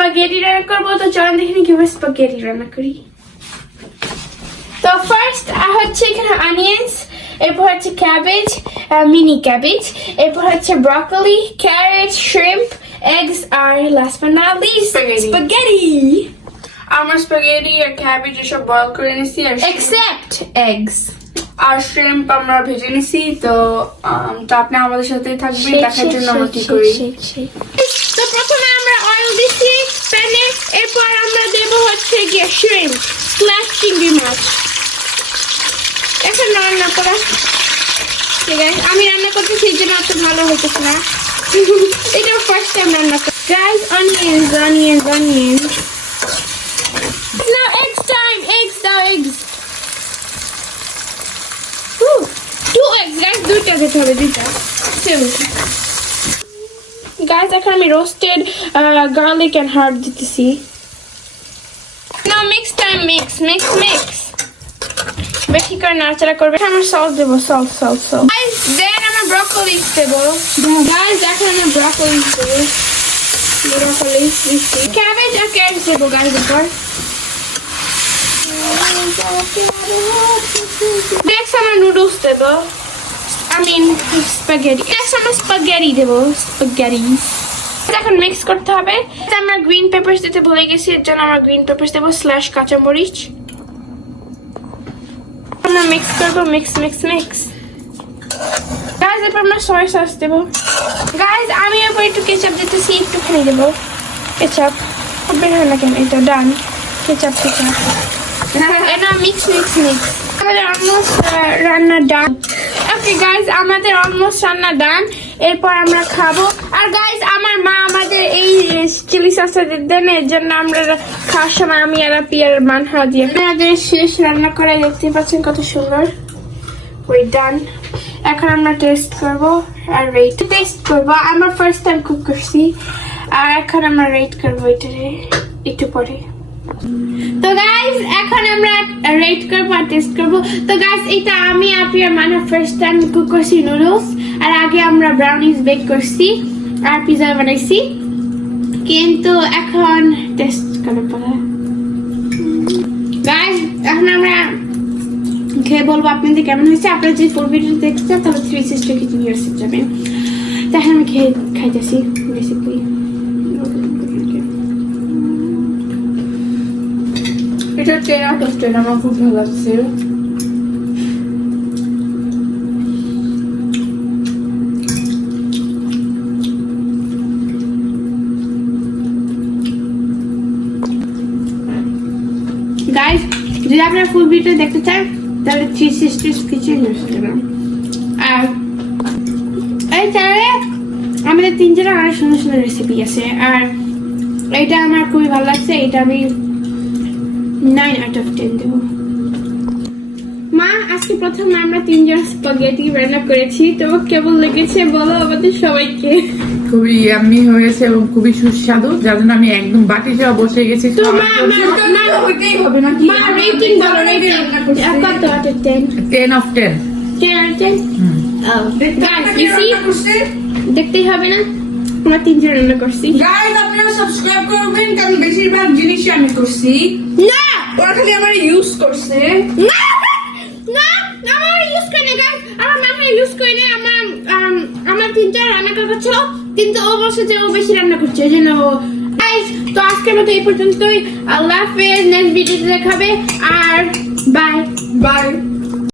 Spaghetti রান্না করবো। তো চলেন দেখেন কিভাবে স্পাগেটি রান্না করি। তো ফার্স্ট হচ্ছে এখানে অনিয়ন্স, এরপর হচ্ছে ক্যাবেজ, মিনি ক্যাবেজ, এরপর হচ্ছে ব্রকলি, ক্যারেট, শ্রিম্প, eggs আর last but not least spaghetti. আমার স্প্যাগেটি আর ক্যাবেজ এসব বয়েল করে নিছি আর এক্সেপ্ট eggs আর শ্রিম্প আমরা ভেজে নিছি। তো আপনি আমাদের সাথেই থাকবেন দেখার জন্য আমরা কি করি। তো প্রথমে আমরা অয়েল দিচ্ছি প্যানে, এরপর আমরা দেব হচ্ছে গিয়ে শ্রিম্প স্ল্যাশ চিংড়ি মাছ। এখন রান্না করা, ঠিক আছে আমি রান্না করতেছি এই জন্য অত ভালো হইতেছে না। এটা ফার্স্ট টাইম রান্না করি। Guys onions onions onions. Now eggs time, eggs দাও eggs. Two eggs guys, দুইটা দিতে হবে, দুইটা। Guys এখন আমি roasted garlic and herb দিতেছি। Now mix time, mix mix mix. বেশি করে নাড়াচাড়া করবে। আমরা সস দেবো, sauce sauce sauce. Guys then আমরা ব্রকলি দেবো। Guys এখন আমরা ব্রকলি দেবো, ব্রকলি দিচ্ছি। ক্যাবেজ আর ক্যারেট দেবো guys এরপর। Next আমরা নুডলস দেবো, I mean spaghetti. Next আমরা স্পাগেটি দেবো, স্পাগেটি। এখন মিক্স করতে হবে। আমরা গ্রিন পেপারস দিতে ভুলে গেছি, এর জন্য আমরা গ্রিন পেপারস দেবো স্ল্যাশ কাঁচামরিচ। আমরা মিক্স করবো, মিক্স মিক্স মিক্স। গাইস এরপর আমরা সয়া সস দেবো। গাইস আমি এরপর একটু কেচাপ দিতেছি, একটুখানি দেবো কেচাপ। বের হয় না কেন, এটা ডান। কেচাপ কেচাপ এটা মিক্স মিক্স মিক্স। আমাদের অলমোস্ট রান্না ডান। ওকে গাইস আমাদের অলমোস্ট রান্না ডান। এরপর আমরা খাবো। আর গাইস আমার মা আমাদের এই চিলি সসটা দেন, এর জন্য আমরা খাওয়ার সময় আমি আর পিয়ার মানহা দিয়ে আমাদের শেষ রান্না করে দেখতে পাচ্ছেন কত সুন্দর। ওই ডান। এখন আমরা টেস্ট করবো আর রেট টেস্ট করবো। আমরা ফার্স্ট টাইম কুক করছি আর এখন আমরা রেট করবো এটারে একটু পরে। তো গাইস এখন আমরা রেট করবো আর টেস্ট করবো। তো গাইস এটা আমি আর মানে ফার্স্ট টাইম কুক করছি নুডলস, আর আগে আমরা ব্রাউনিজ বেক করছি আর পিজা বানাইছি, কিন্তু এখন টেস্ট করে পরে গাইস এখন আমরা খেয়ে বলবো আপনাদের কেমন হয়েছে। আপনারা যদি ফুল ভিডিও দেখতে চান তাহলে 3 সিস্টার কিচেন ইউএসএ যাবেন। তো এখন আমি খাইতেছি বেসিক্যালি। এটা 10 out of 10 আমার খুব ভালো লাগছে। গাইস যদি আপনারা ফুল ভিডিও দেখতে চান তাহলে 3 সিস্টার্স কিচেন যাবেন। আর এই চ্যানেলে আমাদের 3 জনের অনেক সুন্দর সুন্দর রেসিপি আছে, আর এটা আমার খুবই ভালো লাগছে। এটা আমি 9 out of 10 দেবো। মা আজকে প্রথম আমরা 3 জন স্পাগেটি রান্না করেছি, তো কেমন লেগেছে বলো আমাদের সবাইকে। খুবই ইয়াম্মি হয়েছে এবং খুবই সুস্বাদু, যার জন্য আমি একদম বাটি সহ বসে গেছি। তো মা হইতেই হবে নাকি? মা রেটিং বলো, রেটিং কত out of 10? 10 of 10। 10 out of 10? Guys, you see? দেখতেই হবে না, আমরা 3 জন রান্না করছি। গাইস আপনারা সাবস্ক্রাইব করবেন, কারণ বেশিরভাগ জিনিসই আমি করছি। না ওরা খালি আমার ইউজ করছে। না না আমার ইউজ করে না গাইস, আমার মামা ইউজ করে না। আমার 3টা রান্না করছিল, কিন্তু ও বলছে যে ও বেশি রান্না করছে, এই জন্য গাইস। তো আজকের মতো এই পর্যন্তই। আল্লাহ হাফেজ, নেক্সট ভিডিওতে দেখাবে, আর বাই বাই।